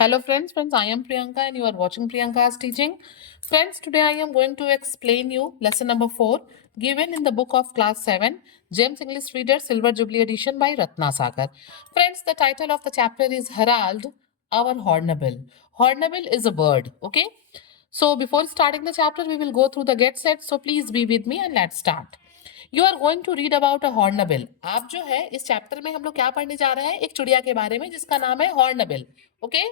Hello friends, I am Priyanka and you are watching Priyanka's teaching. Friends, today I am going to explain you lesson number 4 given in the book of class 7, James English Reader Silver Jubilee edition by Ratna Sagar. Friends, the title of the chapter is Herald, our Hornbill. Hornbill is a bird, okay? So before starting the chapter, we will go through the get set. So please be with me and let's start. You are going to read about a hornbill. आप जो है इस chapter में हम लोग क्या पढ़ने जा रहे हैं, एक चिड़िया के बारे में जिसका नाम है hornbill. Okay,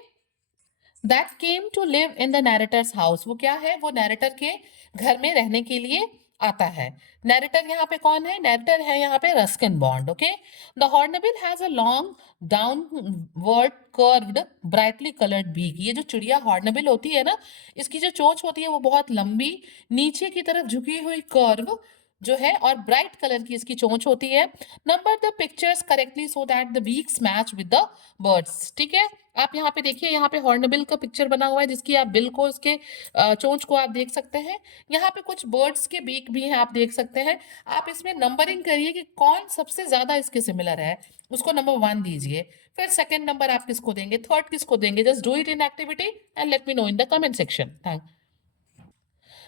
that came to live in the narrator's house. वो क्या है, वो नैरेटर के घर में रहने के लिए आता है. नैरेटर यहाँ पे कौन है, नैरेटर है यहाँ पे Ruskin Bond. Okay, the hornbill has a long downward curved brightly coloured beak. ये जो चिड़िया हॉर्नबिल होती है ना, इसकी जो चोंच होती है वो बहुत लंबी नीचे की तरफ झुकी हुई कर्व जो है और ब्राइट कलर की इसकी चोंच होती है. Number the pictures correctly so that the beaks match with the birds. ठीक है, आप यहाँ पे देखिए, यहाँ पे हॉर्नबिल का पिक्चर बना हुआ है जिसकी आप बिल को, उसके चोंच को आप देख सकते हैं. यहाँ पे कुछ बर्ड्स के बीक भी हैं, आप देख सकते हैं. आप इसमें नंबरिंग करिए कि कौन सबसे ज्यादा इसके सिमिलर है, उसको नंबर 1 दीजिए. फिर सेकंड नंबर आप किसको देंगे, थर्ड किसको देंगे. Just do it in activity and let me know in the comment section. Thank.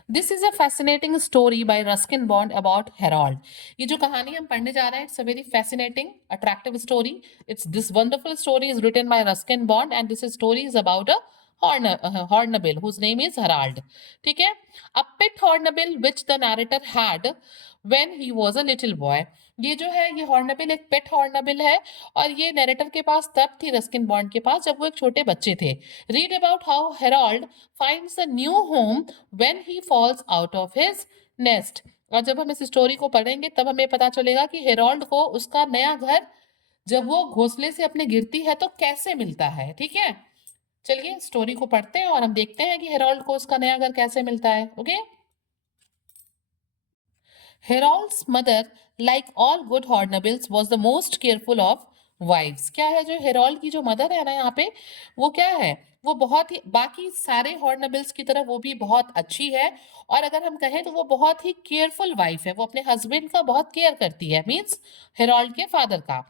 This is a fascinating story by Ruskin Bond about Harold. ये जो कहानी हम पढ़ने जा रहे हैं, it's a very fascinating attractive story. It's this wonderful story is written by Ruskin Bond and this story is about a hornbill whose name is Herald. ठीक है, a pet hornbill which the narrator had when he was a little boy. ये जो है, ये hornbill एक पेट hornbill है और ये नैरेटर के पास तब थी, रस्किन बॉन्ड के पास, जब वो एक छोटे बच्चे थे. Read about how Herald finds a new home when he falls out of his nest. और जब हम इस स्टोरी को पढ़ेंगे तब हमें पता चलेगा कि हेरोल्ड को उसका नया घर जब वो घोंसले से अपने गिरती है तो कैसे मिलता है. ठीक है, चलिए स्टोरी को पढ़ते हैं और हम देखते हैं कि हेरोल्ड को उसका नया घर कैसे मिलता है. Okay, Harold's mother like all good hornbills was the most careful of wives. क्या है, जो हेरोल्ड की जो मदर है ना यहाँ पे, वो क्या है, वो बहुत ही बाकी सारे हॉर्नबिल्स की तरह वो भी बहुत अच्छी है. और अगर हम कहें तो वो बहुत ही केयरफुल वाइफ है, वो अपने हस्बैंड का बहुत केयर करती है, मीन्स हेरोल्ड के फादर का.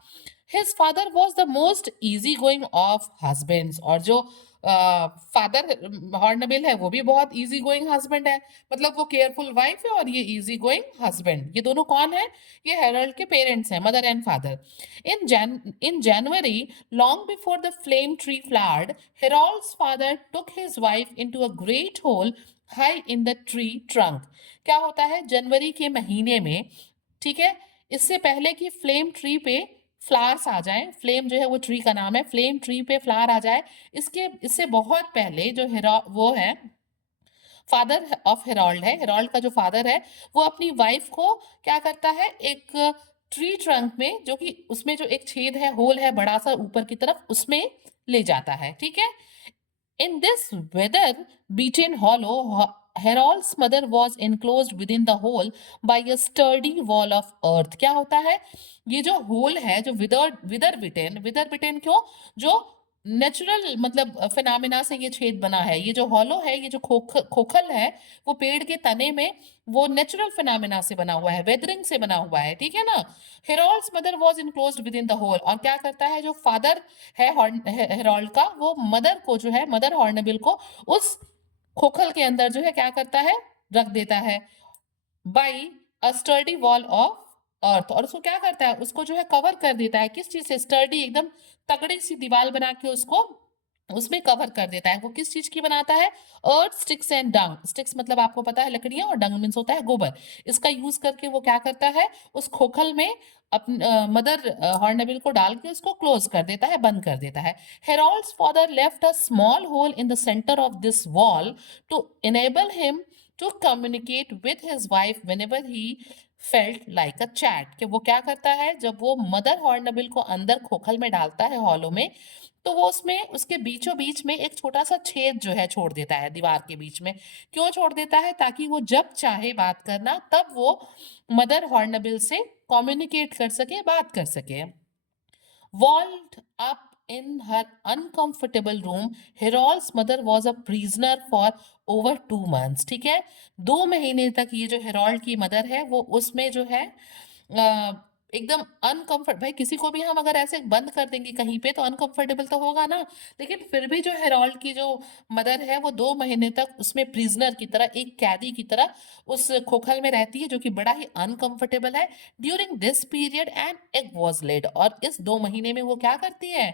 His father was the most easy going of husbands. और जो फादर हॉर्नबिल है वो भी बहुत इजी गोइंग हस्बैंड है. मतलब वो केयरफुल वाइफ है और ये इजी गोइंग हस्बैंड. ये दोनों कौन है, ये हेरल्ड के पेरेंट्स हैं, mother and father. In January, long before the flame tree flowered, Harold's father took his wife into a great hole high in the tree trunk. क्या होता है, जनवरी के महीने में, ठीक है, इससे पहले कि फ्लेम ट्री पे फ्लावर्स आ जाए, फ्लेम जो है वो ट्री का नाम है, फ्लेम ट्री पे फ्लावर आ जाए, इससे बहुत पहले जो वो है, फादर ऑफ हेरोल्ड है, हेरोल्ड का जो फादर है, वो अपनी वाइफ को क्या करता है, एक ट्री ट्रंक में, जो कि उसमें जो एक छेद है, होल है बड़ा सा ऊपर की तरफ, उसमें ले जाता है. ठीक है, in this weather beaten hollow, Harold's mother was enclosed within the hole by a sturdy wall of earth. क्या होता है, ये जो होल है, जो विदर बिटेन क्यों, जो नेचुरल मतलब फिनोमिना से ये छेद बना है. ये जो हॉलो है, ये जो खोखल है, वो पेड़ के तने में वो नेचुरल फिनोमिना से बना हुआ है, वेदरिंग से बना हुआ है. ठीक है ना. Harold's mother was enclosed within the hole. और क्या करता है, जो फादर है हेरोल्ड का, वो मदर को जो है, मदर हॉर्नबिल को उस खोखल के अंदर जो है क्या करता है, रख देता है, by a sturdy wall of earth. और उसको क्या करता है, उसको जो है कवर कर देता है, किस चीज से, स्टर्डी एकदम तगड़ी सी दीवार बना के उसको उसमें कवर कर देता है. वो किस चीज की बनाता है, अर्थ स्टिक्स एंड डंग. स्टिक्स मतलब आपको पता है लकड़ियां, और डंग मीन्स होता है गोबर. इसका यूज करके वो क्या करता है, उस खोखल में मदर हॉर्नबिल को डाल के उसको क्लोज कर देता है, बंद कर देता है. Harold's father left a small hole in the centre of this wall to enable him to communicate with his wife whenever he felt like a chat. कि वो क्या करता है, जब वो मदर हॉर्नबिल को अंदर खोखल में डालता है, हॉलो में, तो वो उसमें उसके बीचों बीच में एक छोटा सा छेद जो है छोड़ देता है दीवार के बीच में. क्यों छोड़ देता है, ताकि वो जब चाहे बात करना तब वो मदर हॉर्नबिल से कम्युनिकेट कर सके, बात कर सके. Walled up in her uncomfortable room, Herold's mother was a prisoner for over 2 months. ठीक है, 2 महीने तक ये जो हेरोल्ड की मदर है वो उसमें जो है एकदम अनकंफर्ट भाई किसी को भी हम अगर ऐसे बंद कर देंगे कहीं पे तो अनकंफर्टेबल तो होगा ना। लेकिन फिर भी जो हेरोल्ड की जो मदर है वो 2 महीने तक उसमें प्रिजनर की तरह, एक कैदी की तरह उस खोखल में रहती है, जो कि बड़ा ही अनकंफर्टेबल है। During this period an egg was laid, और इस 2 महीने में वो क्या करती है,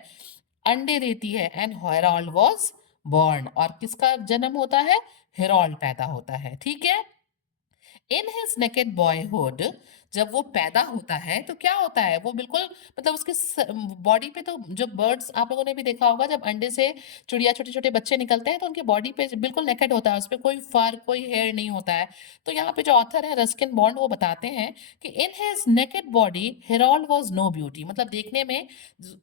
अंडे देती है। एंड हेरोल्ड वॉज बॉर्न, और किसका जन्म होता है, हेरोल्ड पैदा होता है। ठीक है। इन हिज नेकेड बॉयहुड, जब वो पैदा होता है तो क्या होता है, वो बिल्कुल मतलब उसके बॉडी पे, तो जो बर्ड्स आप लोगों ने भी देखा होगा, जब अंडे से चिड़िया छोटे छोटे बच्चे निकलते हैं तो उनके बॉडी पे बिल्कुल नेकेड होता है, उस पर कोई फर कोई हेयर नहीं होता है। तो यहाँ पे जो ऑथर है रस्किन बॉन्ड वो बताते हैं कि in his naked body Harold was no beauty, मतलब देखने में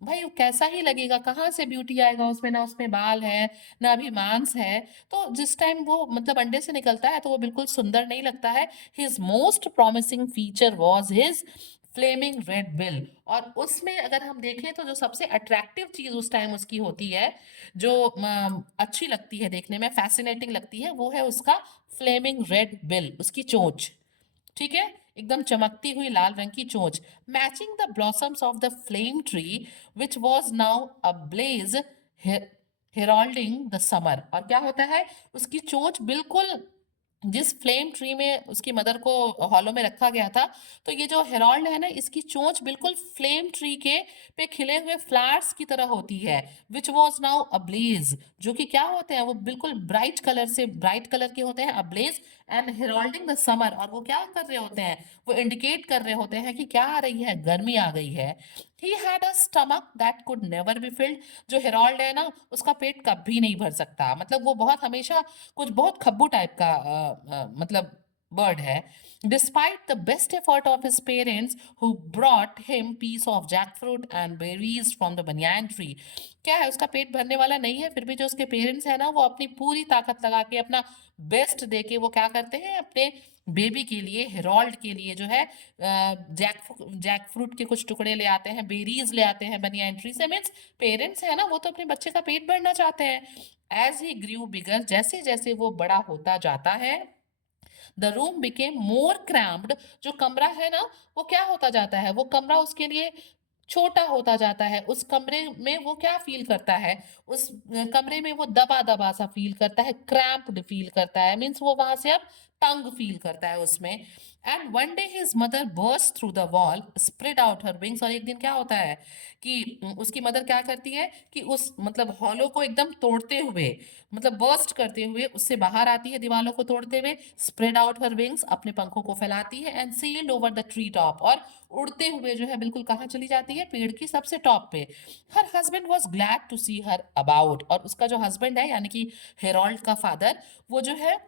भाई कैसा ही लगेगा, कहाँ से ब्यूटी आएगा उसमें, ना उसमें बाल है ना भी मांस है। तो जिस टाइम वो मतलब अंडे से निकलता है तो वो बिल्कुल सुंदर नहीं लगता है। His most promising feature was his flaming red bill, और उसमें अगर हम देखें तो जो सबसे अट्रैक्टिव चीज उस टाइम उसकी होती है, जो अच्छी लगती है देखने में, फैसिनेटिंग लगती है, वो है उसका फ्लेमिंग रेड बिल, उसकी चोंच। ठीक है, एकदम चमकती हुई लाल रंग की चोंच, matching the blossoms of the flame tree which was now ablaze, heralding the summer. और क्या होता है, उसकी चोंच बिल्कुल जिस फ्लेम ट्री में उसकी मदर को हॉलो में रखा गया था, तो ये जो हेराल्ड है ना, इसकी चोंच बिल्कुल फ्लेम ट्री के पे खिले हुए फ्लावर्स की तरह होती है, विच वॉज नाउ अब्लेज, जो कि क्या होते हैं, वो बिल्कुल ब्राइट कलर से, ब्राइट कलर के होते हैं, ablaze and heralding the summer, और वो क्या कर रहे होते हैं, वो इंडिकेट कर रहे होते हैं कि क्या आ रही है, गर्मी आ गई है। He had a stomach that could never be filled, जो हेराल्ड है ना उसका पेट कभी नहीं भर सकता, मतलब वो बहुत हमेशा कुछ बहुत खब्बू टाइप का मतलब बर्ड है। Despite the best effort of his parents who brought him piece of jackfruit and berries from the banyan tree, क्या है, उसका पेट भरने वाला नहीं है, फिर भी जो उसके पेरेंट्स है ना वो अपनी पूरी ताकत लगा के, अपना बेस्ट दे के वो क्या करते हैं, अपने बेबी के लिए, हेरोल्ड के लिए जो है जैक फ्रूट के कुछ टुकड़े ले आते हैं, बेरीज ले आते हैं बनियान ट्री से। मीन्स पेरेंट्स है ना वो तो अपने बच्चे का पेट भरना चाहते हैं। एज ही ग्रू बिगर, जैसे जैसे वो बड़ा होता जाता है, the room became more cramped, जो कमरा है ना वो क्या होता जाता है, वो कमरा उसके लिए छोटा होता जाता है। उस कमरे में वो क्या फील करता है, उस कमरे में वो दबा दबा सा फील करता है, क्रैम्प्ड फील करता है, मीन्स वो वहां से अब तंग फील करता है उसमें। And one day his mother burst through the wall spread out her wings, और एक दिन क्या होता है कि उसकी मदर क्या करती है कि उस मतलब हॉलो को एकदम तोड़ते हुए, मतलब बर्स्ट करते हुए उससे बाहर आती है, दीवारों को तोड़ते हुए, स्प्रेड आउट हर विंग्स, अपने पंखों को फैलाती है, and sailed over the tree top, और उड़ते हुए जो है बिल्कुल कहाँ चली जाती है, पेड़ की सबसे टॉप पे। Her husband was glad to see her about, और उसका जो हस्बैंड है यानी कि हेरोल्ड का फादर, वो जो है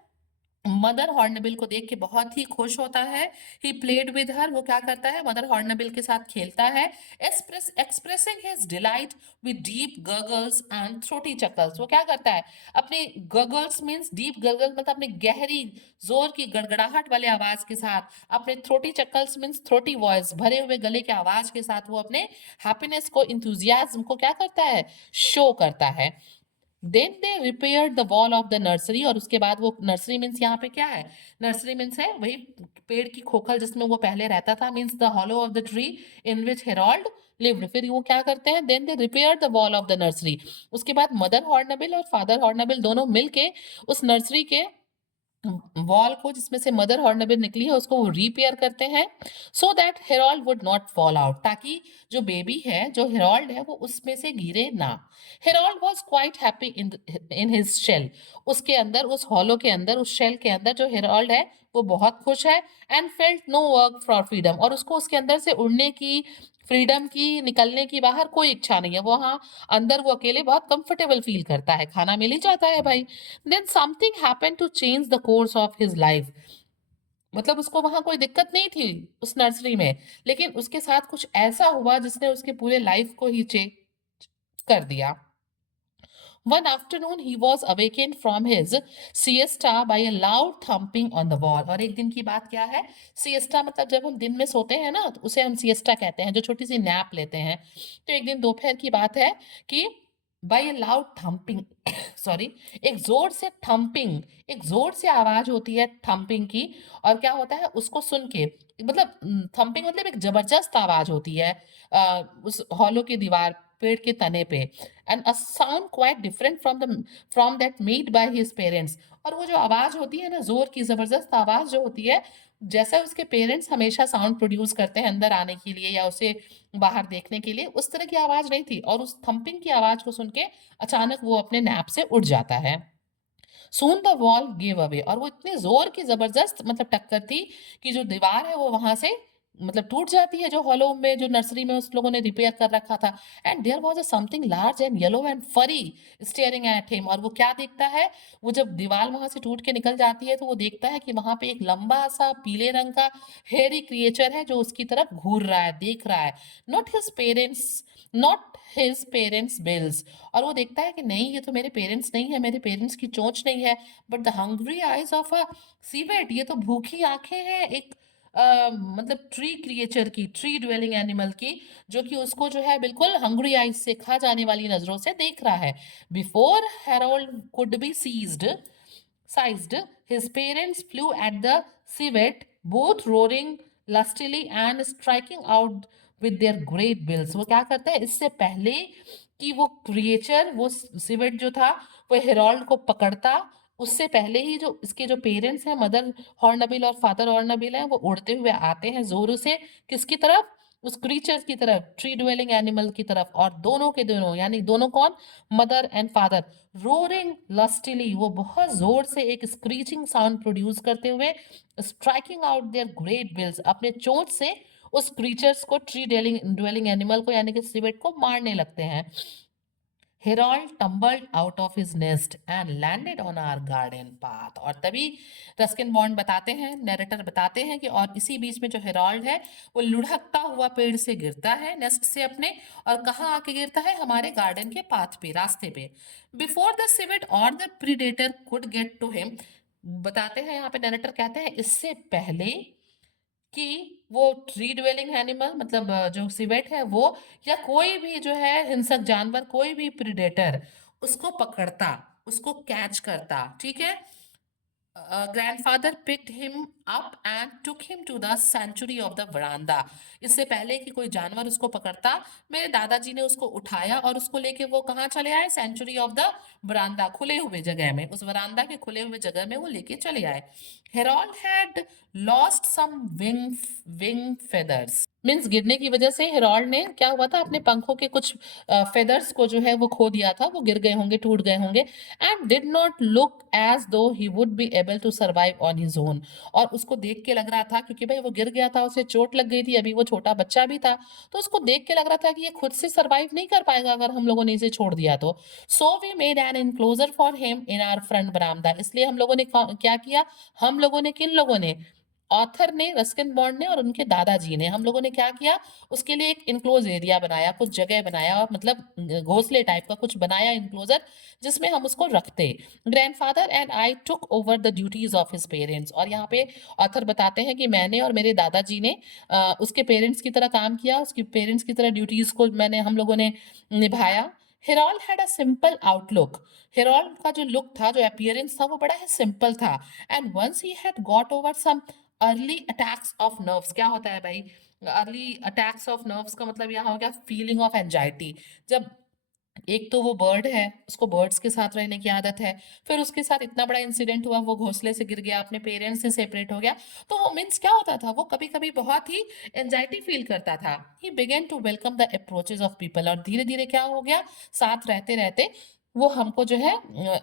मदर हॉर्नबिल को देख के बहुत ही खुश होता है। ही प्लेड विद हर, वो क्या करता है, मदर हॉर्नबिल के साथ खेलता है। Expressing his delight with deep gurgles and throaty chuckles, वो क्या करता है, अपने गर्गल्स मीन्स डीप गर्गल्स, मतलब अपने गहरी जोर की गड़गड़ाहट वाले आवाज के साथ, अपने थ्रोटी चकल्स मीन्स थ्रोटी वॉइस, भरे हुए गले के आवाज के साथ वो अपने हैप्पीनेस को, इंथुजियाज्म को क्या करता है, शो करता है। Then they repaired the wall of the nursery, और उसके बाद वो नर्सरी मीन्स यहाँ पे क्या है, नर्सरी मीन्स है वही पेड़ की खोखल जिसमें वो पहले रहता था, means the hollow of the tree in which Harold lived. फिर वो क्या करते हैं, then they repair the wall of the nursery, उसके बाद मदर हॉर्नबिल और फादर हॉर्नबिल दोनों मिलके उस नर्सरी के वॉल को, जिसमें से मदर हॉर्नबिल निकली है, उसको वो रिपेयर करते हैं, so that Harold would not fall out, ताकि जो बेबी है, जो हेरोल्ड है, वो उसमें से गिरे ना। Harold was quite happy in his shell, उसके अंदर, उस हॉलो के अंदर, उस शेल के अंदर जो हेरोल्ड है वो बहुत खुश है। And felt no work for freedom, और उसको उसके अंदर से उड़ने की, फ्रीडम की, निकलने की बाहर कोई इच्छा नहीं है, वो हाँ अंदर वो अकेले बहुत कंफर्टेबल फील करता है, खाना मिल ही जाता है भाई। Then something happened to change the course of his life, मतलब उसको वहां कोई दिक्कत नहीं थी उस नर्सरी में, लेकिन उसके साथ कुछ ऐसा हुआ जिसने उसके पूरे लाइफ को ही चेंज कर दिया। One afternoon he was awakened from his siesta by a loud thumping on the wall, और एक दिन की बात क्या है, siesta मतलब जब हम दिन में सोते हैं ना तो उसे हम siesta कहते हैं, जो छोटी सी नैप लेते हैं। तो एक दिन दोपहर की बात है कि by a loud thumping sorry, एक जोर से थंपिंग, एक जोर से आवाज होती है थंपिंग की, और क्या होता है उसको सुन के, मतलब थंपिंग मतलब एक जबरदस्त आवाज होती है उस हॉलो की दीवार, पेड़ के तने पे, and a sound quite different from that made by his parents. और वो जो आवाज होती है ना, जोर की जबरदस्त आवाज जो होती है, जैसा उसके पेरेंट्स हमेशा साउंड प्रोड्यूस करते हैं अंदर आने के लिए या उसे बाहर देखने के लिए, उस तरह की आवाज नहीं थी। और उस थंपिंग की आवाज को सुन के अचानक वो अपने नैप से उठ जाता है। Soon the wall give away, और वो इतनी जोर की जबरदस्त मतलब टक्कर थी कि जो दीवार है वो वहां से मतलब टूट जाती है, जो हॉलो में, जो नर्सरी में उस लोगों ने रिपेयर कर रखा था। And there was a something large and yellow and furry staring at him, और वो क्या देखता है, वो जब दीवार वहां से टूट के निकल जाती है तो वो देखता है कि वहां पे एक लंबा सा पीले रंग का हेयरी क्रिएचर है जो उसकी तरफ घूर रहा है, देख रहा है। नॉट हिज पेरेंट्स बिल्स, और वो देखता है कि नहीं, ये तो मेरे पेरेंट्स नहीं है, मेरे पेरेंट्स की चोंच नहीं है, but the hungry eyes of a civet, ये तो भूखी आंखें हैं एक मतलब ट्री क्रिएचर की, ट्री ड्वेलिंग एनिमल की, जो कि उसको जो है बिल्कुल हंग्री आईज से, खा जाने वाली नजरों से देख रहा है। Before Harold could be sized, his parents flew at the civet, both roaring lustily and striking out with their great bills। वो क्या करते हैं, इससे पहले कि वो क्रिएचर, वो सिवेट जो था, वो हेरोल्ड को पकड़ता, उससे पहले ही जो इसके जो पेरेंट्स हैं, मदर हॉर्नबिल और फादर हॉर्नबिल हैं, वो उड़ते हुए आते हैं जोरों से, किसकी तरफ, उस क्रीचर की तरफ, ट्री ड्वेलिंग एनिमल की तरफ। और दोनों के दोनों, यानी दोनों कौन, मदर एंड फादर, रोरिंग लस्टिली, वो बहुत जोर से एक स्क्रीचिंग साउंड प्रोड्यूस करते हुए, striking out their great bills, अपने चोंच से उस क्रीचर्स को, ट्री ड्वेलिंग ड्वेलिंग एनिमल को यानी कि सिवेट को मारने लगते हैं। Harold tumbled out of his nest and landed on our garden path, और तभी रस्किन बॉन्ड बताते हैं, नैरेटर बताते हैं कि और इसी बीच में जो हेरोल्ड है वो लुढ़कता हुआ पेड़ से गिरता है, नेस्ट से अपने, और कहाँ आके गिरता है, हमारे गार्डन के पाथ पे, रास्ते पे। बिफोर द सिवेट और the predator could get to him, बताते हैं यहाँ पे नैरेटर कहते हैं, इससे पहले कि वो ट्री ड्वेलिंग एनिमल मतलब जो सिवेट है वो, या कोई भी जो है हिंसक जानवर, कोई भी प्रीडेटर उसको पकड़ता, उसको कैच करता, ठीक है। Grandfather picked him up and took him to the sanctuary of the veranda, इससे पहले कि कोई जानवर उसको पकड़ता, मेरे दादाजी ने उसको उठाया और उसको लेके वो कहाँ चले आए, सेंचुरी ऑफ द वरांदा, खुले हुए जगह में, उस वरांदा के खुले हुए जगह में वो लेके चले आए। Harold had lost some wing feathers, means गिरने की वजह से हेरोल्ड ने, क्या हुआ था, अपने पंखों के कुछ फेदर्स को जो है वो खो दिया था, वो गिर गए होंगे, टूट गए होंगे। And did not look as though he would be able to survive on his own, और उसको देख के लग रहा था, क्योंकि भाई वो गिर गया था, उसे चोट लग गई थी, अभी वो छोटा बच्चा भी था, तो उसको देख के लग रहा था कि ये खुद से सर्वाइव नहीं कर पाएगा अगर हम लोगों ने इसे छोड़ दिया तो। So we made an enclosure for him in our front बरामदा, इसलिए हम लोगों ने क्या किया, हम लोगों ने, किन लोगों ने, ऑथर ने, रस्किन बॉन्ड ने और उनके दादाजी ने, हम लोगों ने क्या किया, उसके लिए एक इनक्लोज एरिया बनाया, कुछ जगह बनाया, और मतलब घोंसले टाइप का कुछ बनाया, इनक्लोजर, जिसमें हम उसको रखते। Grandfather and I took over the duties of his parents, और यहाँ पे ऑथर बताते हैं कि मैंने और मेरे दादाजी ने उसके पेरेंट्स की तरह काम किया, उसके पेरेंट्स की तरह ड्यूटीज को हम लोगों ने निभाया। Harold had a simple outlook, Harold का जो लुक था, जो अपीयरेंस था, वो बड़ा ही सिंपल था। And once he had got over some early attacks of nerves, क्या होता है भाई, अर्ली अटैक्स ऑफ नर्व्स का मतलब यहाँ हो गया फीलिंग ऑफ एंजाइटी। जब एक तो वो बर्ड है, उसको बर्ड्स के साथ रहने की आदत है, फिर उसके साथ इतना बड़ा इंसिडेंट हुआ, वो घोंसले से गिर गया, अपने पेरेंट्स से सेपरेट हो गया, तो वो मीन्स क्या होता था, वो कभी कभी बहुत ही एंजाइटी फील करता था। He began to welcome the approaches of people, और धीरे धीरे क्या हो गया, साथ रहते रहते वो हमको जो है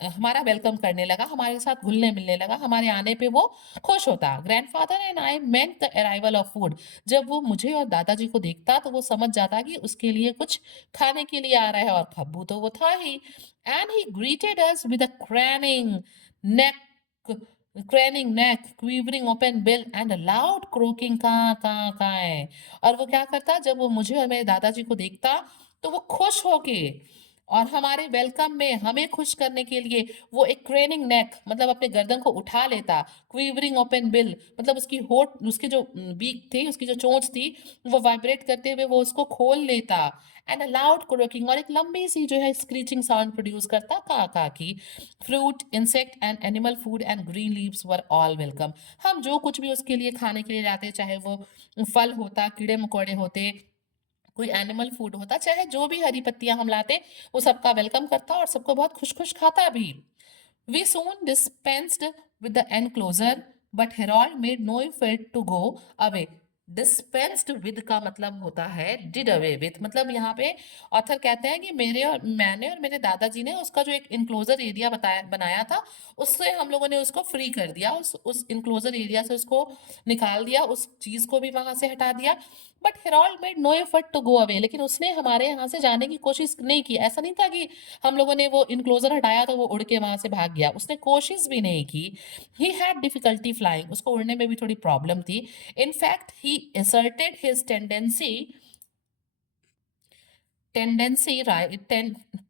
हमारा वेलकम करने लगा, हमारे साथ घुलने मिलने लगा, हमारे आने पे वो खुश होता। Grandfather and I meant the arrival of food, जब वो मुझे और दादाजी को देखता तो वो समझ जाता कि उसके लिए कुछ खाने के लिए आ रहा है, और खब्बू तो वो था ही। And he greeted us with a neck craning neck, quivering open bill and loud croaking का है। और वो क्या करता, जब वो मुझे और मेरे दादाजी को देखता तो वो खुश होके और हमारे वेलकम में हमें खुश करने के लिए वो एक क्रेनिंग नेक मतलब अपने गर्दन को उठा लेता, क्वीवरिंग ओपन बिल मतलब उसकी होठ उसकी जो बीक थी उसकी जो चोंच थी वो वाइब्रेट करते हुए वो उसको खोल लेता एंड अ लाउड क्रोकिंग और एक लंबी सी जो है स्क्रीचिंग साउंड प्रोड्यूस करता का की। Fruit insect and animal food and green leaves were all welcome. हम जो कुछ भी उसके लिए खाने के लिए लाते चाहे वो फल होता कीड़े मकोड़े होते कोई एनिमल फूड होता चाहे जो भी हरी पत्तियां हम लाते वो सबका वेलकम करता और सबको बहुत खुश खुश खाता भी। We soon dispensed with the enclosure, but Harold made no effort to go away. Dispensed with का मतलब होता है डिड अवे विथ मतलब यहाँ पे ऑथर कहते हैं कि मैंने और मेरे दादाजी ने उसका जो एक इनक्लोजर एरिया बताया बनाया था उससे हम लोगों ने उसको फ्री कर दिया उस इनक्लोजर एरिया से उसको निकाल दिया उस चीज को भी वहां से हटा दिया। But Harold made no effort to go away लेकिन उसने हमारे यहाँ से जाने की कोशिश नहीं की। ऐसा नहीं था कि हम लोगों ने वो इनक्लोजर हटाया तो वो उड़ के वहां से भाग गया, उसने कोशिश भी नहीं की। ही हैड डिफिकल्टी फ्लाइंग, उसको उड़ने में भी थोड़ी प्रॉब्लम थी। In fact he asserted his tendency right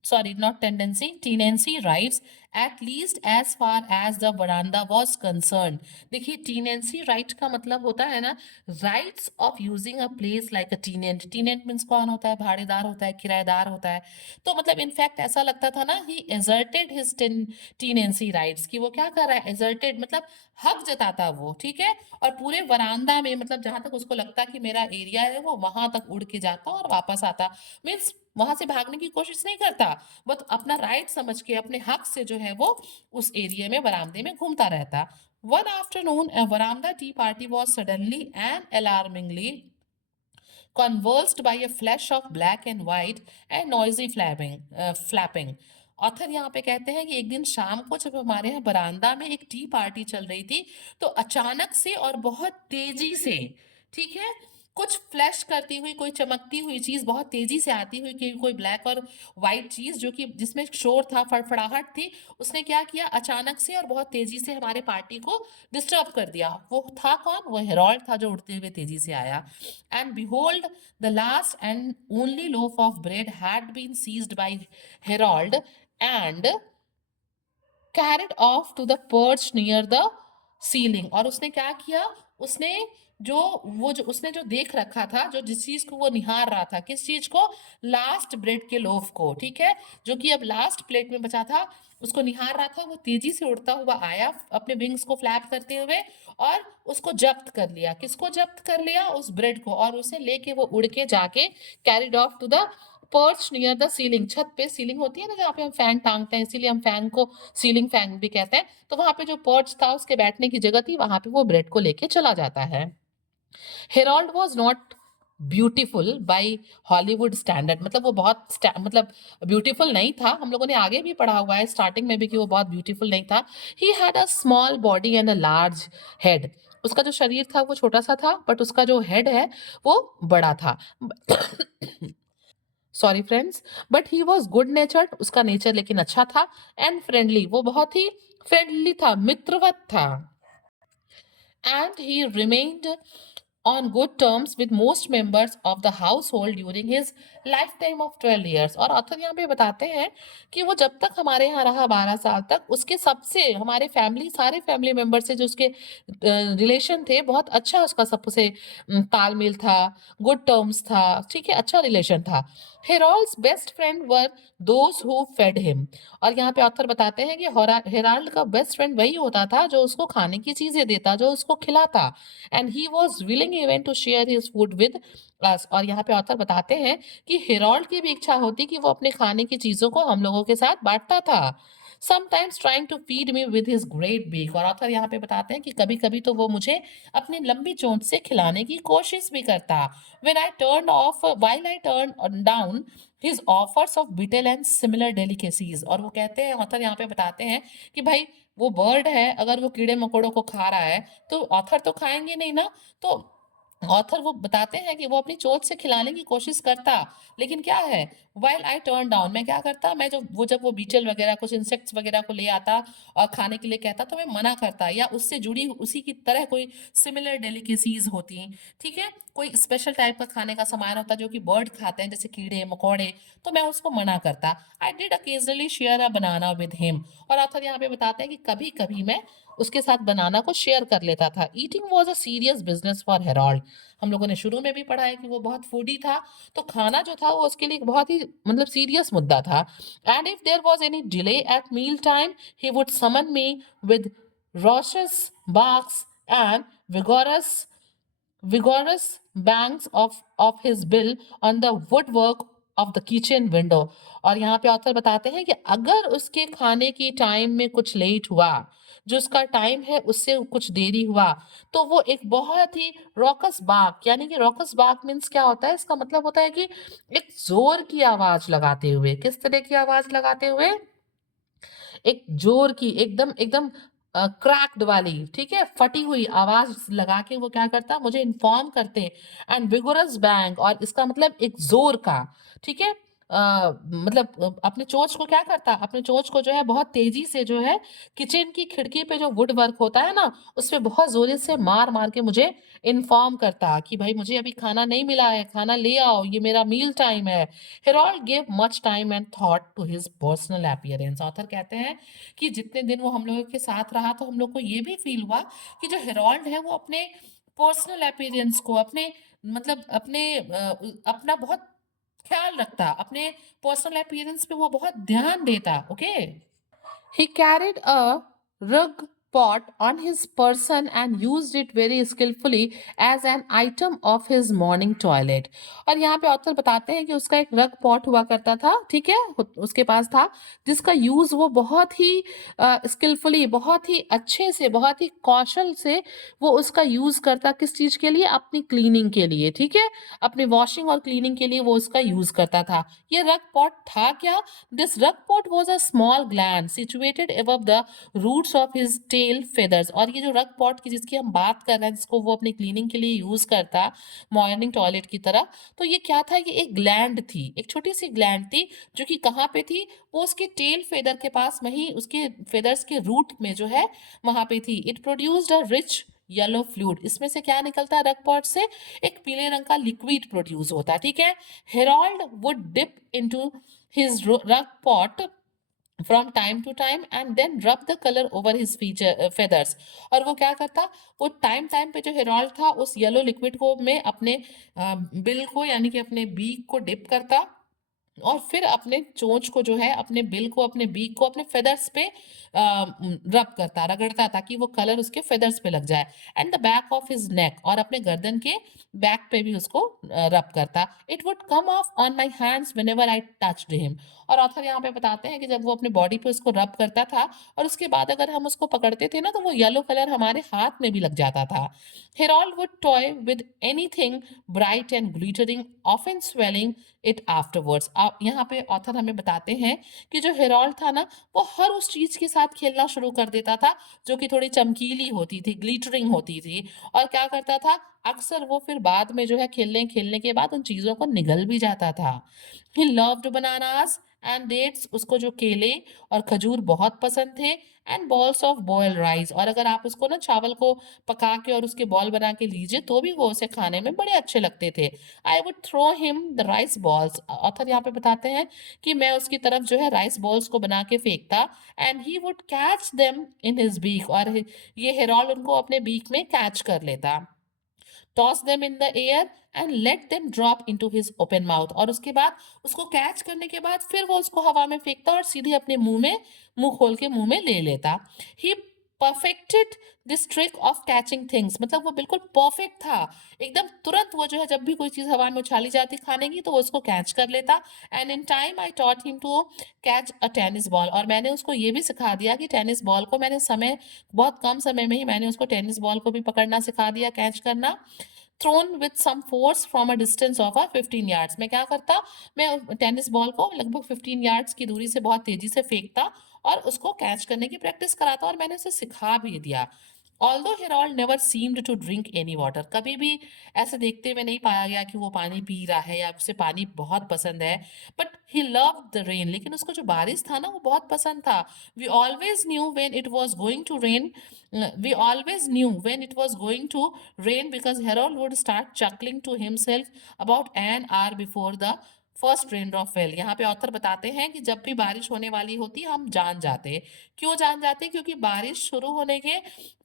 sorry not tendency tenancy rights at least as far as the veranda was concerned। देखिए टीनेंसी राइट का मतलब होता है ना rights of using a place like a टीनेंट। टीनेंट means कौन होता है, भाड़ेदार होता है, किराएदार होता है। तो मतलब इनफैक्ट ऐसा लगता था ना ही एजर्टेड हिज टीनेंसी राइट्स कि वो क्या कर रहा है, एजर्टेड मतलब हक जताता वो, ठीक है। और पूरे वरांदा में मतलब जहां तक उसको लगता कि मेरा एरिया है वो वहां तक उड़ के जाता और वापस आता। मीन्स वहां से भागने की कोशिश नहीं करता, वो तो अपना राइट समझ के अपने हक से जो है वो उस एरिया में बरामदे में घूमता रहता। One afternoon a veranda tea party was suddenly and alarmingly convulsed by a flash of black and white and noisy flapping। Author यहाँ पे कहते हैं कि एक दिन शाम को जब हमारे यहाँ बरामदा में एक टी पार्टी चल रही थी तो अचानक से और बहुत तेजी से, ठीक है, कुछ फ्लैश करती हुई कोई चमकती हुई चीज बहुत तेजी से आती हुई कि कोई ब्लैक और व्हाइट चीज जो कि जिसमें शोर था फड़फड़ाहट थी उसने क्या किया अचानक से और बहुत तेजी से हमारे पार्टी को डिस्टर्ब कर दिया। वो था कौन, वो हेरोल्ड था जो उड़ते हुए तेजी से आया। And behold the last and only loaf of bread had been seized by Harold and carried off to the perch near the ceiling। और उसने क्या किया, उसने जो उसने जो देख रखा था, जो जिस चीज को वो निहार रहा था, किस चीज को, लास्ट ब्रेड के लोफ को, ठीक है, जो कि अब लास्ट प्लेट में बचा था उसको निहार रहा था। वो तेजी से उड़ता हुआ आया अपने विंग्स को फ्लैप करते हुए और उसको जब्त कर लिया। किसको जब्त कर लिया, उस ब्रेड को, और उसे लेके वो उड़ के जाके carried off to the perch near the ceiling. छत पे सीलिंग होती है ना जहाँ पे हम फैन टांगते हैं, इसीलिए हम फैन को सीलिंग फैन भी कहते हैं। तो वहां पे जो पर्च था उसके बैठने की जगह थी वहां पे वो ब्रेड को लेके चला जाता है। Harold was not beautiful by Hollywood standard, मतलब वो बहुत मतलब ब्यूटीफुल नहीं था। हम लोगों ने आगे भी पढ़ा हुआ है स्टार्टिंग में भी कि वो बहुत ब्यूटीफुल नहीं था। He had a small body and a large head. उसका जो शरीर था वो छोटा सा था बट उसका जो हेड है वो बड़ा था। Sorry friends, but he was good नेचर्ड, उसका नेचर लेकिन अच्छा था। एंड फ्रेंडली, वो बहुत ही फ्रेंडली था, मित्रवत था। And he remained on good terms with most members of the household during his lifetime of 12 years। और ऑथर यहाँ पे बताते हैं कि वो जब तक हमारे यहाँ रहा 12 साल तक उसके सबसे हमारे फैमिली सारे फैमिली मेंबर से जो उसके रिलेशन थे बहुत अच्छा उसका सबसे तालमेल था, गुड टर्म्स था, ठीक है, अच्छा रिलेशन था। Harold's best friend were those who fed him. और यहाँ पे ऑथर बताते हैं कि हेराल्ड का बेस्ट फ्रेंड वही होता था जो उसको खाने की चीजें देता, जो उसको खिलाता। And he was willing even to share his food with us. और यहाँ पे ऑथर बताते हैं कि हेरोल्ड की भी इच्छा होती कि वो अपने खाने की चीजों को हम लोगों के साथ बांटता था। Sometimes trying to feed me with his great beak. और ऑथर यहाँ पे बताते हैं कि कभी कभी तो वो मुझे अपनी लंबी चोंच से खिलाने की कोशिश भी करता। when I turned off while I turned down his offers of betel and similar delicacies। और वो कहते हैं ऑथर यहाँ पे बताते हैं कि भाई वो बर्ड है, अगर वो कीड़े मकोड़ों को खा रहा है तो ऑथर तो खाएंगे नहीं ना, तो ऑथर वो बताते हैं कि वो अपनी चोंच से खिलाने की कोशिश करता, लेकिन क्या है, व्हाइल आई टर्न डाउन, मैं क्या करता, मैं जब वो बीटल वगैरह कुछ इंसेक्ट्स वगैरह को ले आता और खाने के लिए कहता तो मैं मना करता, या उससे जुड़ी उसी की तरह कोई सिमिलर डेलिकेसीज होती, ठीक है, कोई स्पेशल टाइप का खाने का सामान होता जो कि बर्ड खाते हैं जैसे कीड़े मकोड़े, तो मैं उसको मना करता। I did occasionally share a banana with him, और ऑथर यहाँ पे बताते हैं कि कभी कभी मैं उसके साथ बनाना को शेयर कर लेता था। Eating was a serious business for Harold, हम लोगों ने शुरू में भी पढ़ा है कि वो बहुत फूडी था, तो खाना जो था वो उसके लिए एक बहुत ही मतलब सीरियस मुद्दा था। And if there was any delay at meal time he would summon me with raucous barks and vigorous bangs of his bill on the woodwork of the kitchen window। और यहाँ पे ऑथर बताते हैं कि अगर उसके खाने की टाइम में कुछ लेट हुआ, जो उसका टाइम है उससे कुछ देरी हुआ, तो वो एक बहुत ही रॉकस बाक, यानी कि रॉकस बाक मीन्स क्या होता है, इसका मतलब होता है कि एक जोर की आवाज लगाते हुए, किस तरह की आवाज लगाते हुए, एक जोर की एकदम एकदम क्रैक्ड वाली, ठीक है, फटी हुई आवाज लगा के वो क्या करता, मुझे इन्फॉर्म करते। एंड विगोरस बैंग, और इसका मतलब एक जोर का, ठीक है, मतलब अपने चोंच को क्या करता, अपने चोंच को जो है बहुत तेजी से जो है किचन की खिड़की पे जो वुड वर्क होता है ना, उस पे बहुत जोरे से मार मार के मुझे इन्फॉर्म करता कि भाई मुझे अभी खाना नहीं मिला है, खाना ले आओ, ये मेरा मील टाइम है। Harold give much time and thought to his personal appearance, author कहते हैं कि जितने दिन वो हम लोगों के साथ रहा तो हम लोग को ये भी फील हुआ कि जो हेरोल्ड है वो अपने पर्सनल अपीयरेंस को, अपने मतलब अपना बहुत ख्याल रखता, अपने पर्सनल अपीयरेंस पे वो बहुत ध्यान देता, okay. He carried a rug pot on his person and used it very skillfully as an item of his morning toilet। और यहाँ पे ऑथर बताते हैं कि उसका एक रग पॉट हुआ करता था, ठीक है, उसके पास था, जिसका यूज वो बहुत ही स्किलफुली, बहुत ही अच्छे से, बहुत ही कौशल से वो उसका यूज करता, किस चीज के लिए, अपनी क्लीनिंग के लिए, ठीक है, अपने वॉशिंग और क्लीनिंग के लिए वो उसका यूज करता था। ये रग पॉट था क्या? This rug pot was a small gland situated above the roots of his tail feathers। और ये जो रग पॉट की जिसकी हम बात कर रहे हैं, जिसको वो अपनी क्लीनिंग के लिए यूज करता मॉर्निंग टॉयलेट की तरह, तो ये क्या था, ये एक ग्लैंड थी, एक छोटी सी ग्लैंड थी, जो कि कहाँ पे थी, वो उसके टेल फेदर के पास, वहीं उसके फेदर्स के रूट में जो है वहां पे थी। It produced a rich yellow fluid, इसमें से क्या निकलता है, रग पॉट से एक पीले रंग का लिक्विड प्रोड्यूस होता है, ठीक है। Harold would dip into his rug pot from time to time and then rub the color over his feathers। और वो क्या करता, वो टाइम टाइम पे जो हेरोल्ड था उस येलो लिक्विड को में अपने बिल को, यानी कि अपने बीक को डिप करता, और फिर अपने चोंच को जो है, अपने बिल को, अपने बीक को अपने फेदर्स पे रब करता, रगड़ता, ताकि वो कलर उसके फेदर्स पे लग जाए। And the back of his neck, और अपने गर्दन के बैक पे भी उसको रब करता। It would come of on my hands whenever I touched him. और ऑथर यहाँ पे बताते हैं कि जब वो अपने बॉडी पे उसको रब करता था और उसके बाद अगर हम उसको पकड़ते थे ना, तो वो येलो कलर हमारे हाथ में भी लग जाता था। Harold would toy with anything bright and glittering, often swelling it afterwards. आप यहाँ पे ऑथर हमें बताते हैं कि जो हेरोल्ड था ना, वो हर उस चीज के साथ खेलना शुरू कर देता था जो कि थोड़ी चमकीली होती थी, ग्लिटरिंग होती थी, और क्या करता था, अक्सर वो फिर बाद में जो है खेलने खेलने के बाद उन चीजों को निगल भी जाता था। He loved bananas and dates, उसको जो केले और खजूर बहुत पसंद थे। And balls of boil rice, और अगर आप उसको ना चावल को पका के और उसके बॉल बना के लीजिए तो भी वो उसे खाने में बड़े अच्छे लगते थे। I would throw him the rice balls, author यहाँ पे बताते हैं कि मैं उसकी तरफ जो है राइस बॉल्स को बना के फेंकता, and he would catch them in his beak, और ये हेरोल्ड उनको अपने बीक में कैच कर लेता। Toss them in the air and let them drop into his open mouth, और उसके बाद उसको कैच करने के बाद फिर वो उसको हवा में फेंकता और सीधे अपने मुंह में, मुंह खोल के मुंह में ले लेता। He perfected this trick of catching things, मतलब वो बिल्कुल परफेक्ट था, एकदम तुरंत वो जो है जब भी कोई चीज हवा में उछाली जाती खाने की तो वो उसको कैच कर लेता। And in time I taught him to catch a tennis ball, और मैंने उसको ये भी सिखा दिया कि टेनिस बॉल को मैंने समय, बहुत कम समय में ही मैंने उसको टेनिस बॉल को भी पकड़ना सिखा दिया, कैच करना। Thrown with some force from a distance of 15 yards, मैं क्या करता, मैं टेनिस बॉल को लगभग 15 यार्ड्स की दूरी से बहुत तेजी से फेंकता और उसको कैच करने की प्रैक्टिस कराता, और मैंने उसे सिखा भी दिया। Although Harold never seemed to drink any water, कभी भी ऐसे देखते हुए नहीं पाया गया कि वो पानी पी रहा है या उसे पानी बहुत पसंद है. But he loved the rain. लेकिन उसको जो बारिश था ना वो बहुत पसंद था. We always knew when it was going to rain. We always knew when it was going to rain because Harold would start chuckling to himself about an hour before the first rain drop fail. यहाँ पे author बताते हैं कि जब भी बारिश होने वाली होती हम जान जाते. क्यों जान जाते? क्योंकि बारिश शुरू होने के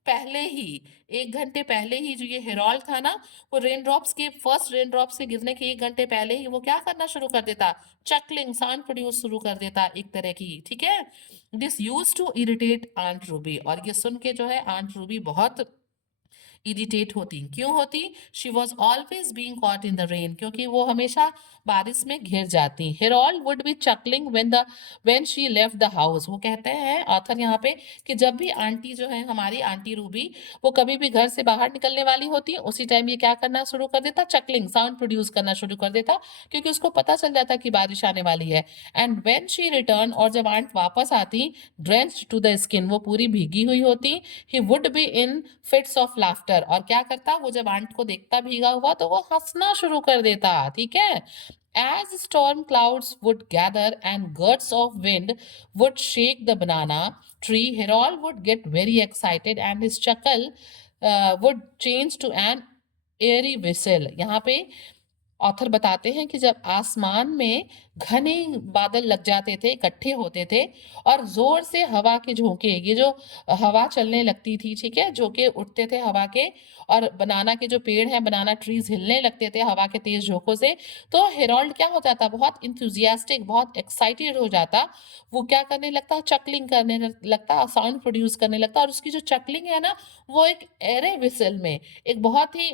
पहले ही 1 घंटे पहले ही जो ये हेरोल्ड था ना वो रेन ड्रॉप्स के फर्स्ट रेन ड्रॉप से गिरने के 1 घंटे पहले ही वो क्या करना शुरू कर देता? चकलिंग साउंड प्रोड्यूस शुरू कर देता एक तरह की. ठीक है. This used to irritate aunt Ruby. और ये सुन के जो है आंट रूबी बहुत इरिटेट होती. क्यों होती? She was always being caught in the rain. क्योंकि वो हमेशा बारिश में घिर जाती. Harold would be चकलिंग when she left the house. वो कहते हैं ऑथर यहाँ पे कि जब भी आंटी जो है हमारी आंटी रूबी वो कभी भी घर से बाहर निकलने वाली होती है उसी टाइम ये क्या करना शुरू कर देता? चकलिंग साउंड प्रोड्यूस करना शुरू कर देता. क्योंकि उसको पता चल जाता कि बारिश आने वाली है. एंड व्हेन शी रिटर्न, और जब आंट वापस आती, ड्रेंच्ड टू द स्किन, वो पूरी भीगी हुई होती. ही would be in fits of laughter. और क्या करता? वो जब आंट को देखता भीगा हुआ तो वो हंसना शुरू कर देता. ठीक है. As storm clouds would gather and gusts of wind would shake the banana tree, Harold would get very excited and his chuckle would change to an airy whistle. यहाँ पे ऑथर बताते हैं कि जब आसमान में घने बादल लग जाते थे, इकट्ठे होते थे और जोर से हवा के झोंके, ये जो हवा चलने लगती थी, ठीक है, झोंके उठते थे हवा के और बनाना के जो पेड़ हैं, बनाना ट्रीज हिलने लगते थे हवा के तेज झोंकों से. तो हेरोल्ड क्या हो जाता? बहुत इंथुजियास्टिक, बहुत एक्साइटेड हो जाता. वो क्या करने लगता? चकलिंग करने लगता, साउंड प्रोड्यूस करने लगता. और उसकी जो चकलिंग है ना वो एक एरे विसल में, एक बहुत ही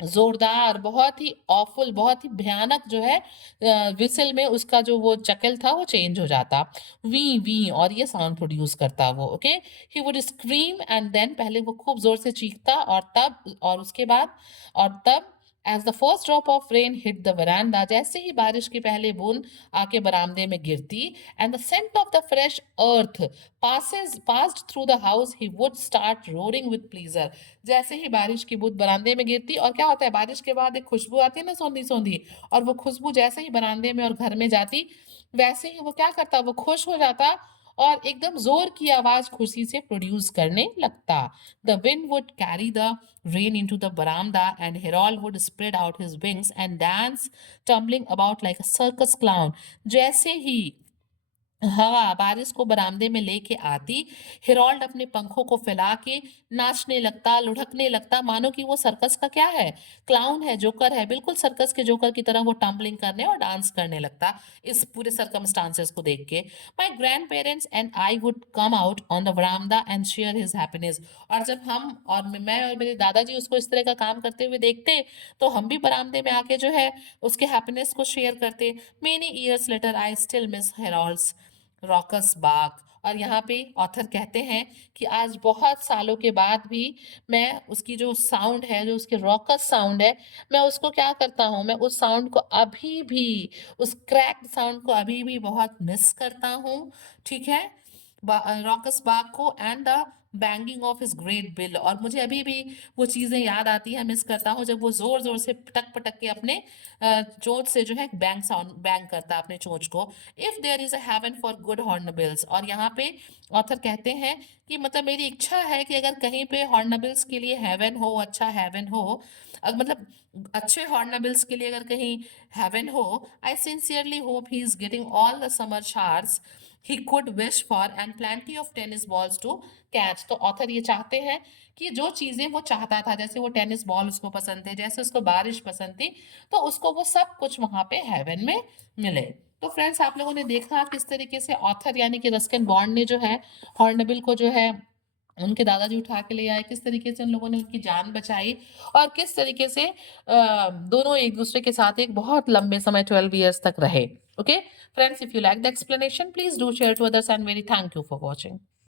जोरदार, बहुत ही ऑफुल, बहुत ही भयानक जो है विसल में उसका जो वो चकल था वो चेंज हो जाता. वी वी और ये साउंड प्रोड्यूस करता वो. Okay. He would scream and then, पहले वो खूब जोर से चीखता और उसके बाद और तब as the first drop of rain hit the veranda, जैसे ही बारिश की पहले बूंद आके बरामदे में गिरती, and the scent of the fresh earth passed through the house, he would start roaring with pleasure. जैसे ही बारिश की बूंद बरामदे में गिरती, और क्या होता है बारिश के बाद एक खुशबू आती है ना, सौंधी सौंधी, और वो खुशबू जैसे ही बरामदे में और घर में जाती वैसे ही वो क्या करता? वो खुश हो जाता और एकदम जोर की आवाज खुशी से प्रोड्यूस करने लगता. The wind would carry the rain into the veranda and Harold would spread out his wings and dance, tumbling about like a circus clown. जैसे ही हवा बारिश को बरामदे में लेके आती, हेरोल्ड अपने पंखों को फैला के नाचने लगता, लुढ़कने लगता, मानो कि वो सर्कस का क्या है? क्लाउन है, जोकर है. बिल्कुल सर्कस के जोकर की तरह वो टम्बलिंग करने और डांस करने लगता इस पूरे सर्कमस्टांसेस को देख के. My grandparents and I would come out on the veranda and share his happiness. और जब हम और मैं और मेरे दादाजी उसको इस तरह का काम करते हुए देखते तो हम भी बरामदे में आके जो है उसके हैप्पीनेस को शेयर करते. Many years later I still miss Harold's raucous bark. और यहाँ पे ऑथर कहते हैं कि आज बहुत सालों के बाद भी मैं उसकी जो साउंड है, जो उसकी रॉकस साउंड है, मैं उसको क्या करता हूँ, मैं उस साउंड को अभी भी, उस क्रैक्ड साउंड को अभी भी बहुत मिस करता हूँ. ठीक है. रॉकस बाग को and the banging of his great bill. और मुझे अभी भी वो चीज़ें याद आती हैं, मिस करता हूँ जब वो जोर जोर से पटक पटक के अपने चोंच से जो है बैंग साउंड बैंग करता अपने चोंच को. If there is a heaven for good hornbills. और यहाँ पे ऑथर कहते हैं कि मतलब मेरी इच्छा है कि अगर कहीं पे हॉर्नबिल्स के लिए हेवन हो, अच्छा हेवन हो, मतलब अच्छे हॉर्नबिल्स के लिए अगर कहीं हेवन हो, I sincerely hope he is getting all the summer showers he could wish for and plenty of tennis balls to catch. तो ऑथर ये चाहते हैं कि जो चीजें वो चाहता था, जैसे वो टेनिस बॉल उसको पसंद थे, जैसे उसको बारिश पसंद थी, तो उसको वो सब कुछ वहां पे हेवन में मिले. तो फ्रेंड्स आप लोगों ने देखा किस तरीके से ऑथर यानी कि रस्किन बॉन्ड ने जो है हॉर्नबिल को जो है उनके दादाजी उठा के ले आए, किस तरीके से उन लोगों ने उनकी जान बचाई और किस तरीके से दोनों एक दूसरे के साथ एक बहुत लंबे समय 12 years तक रहे. Okay, friends, if you like the explanation, please do share to others and very thank you for watching.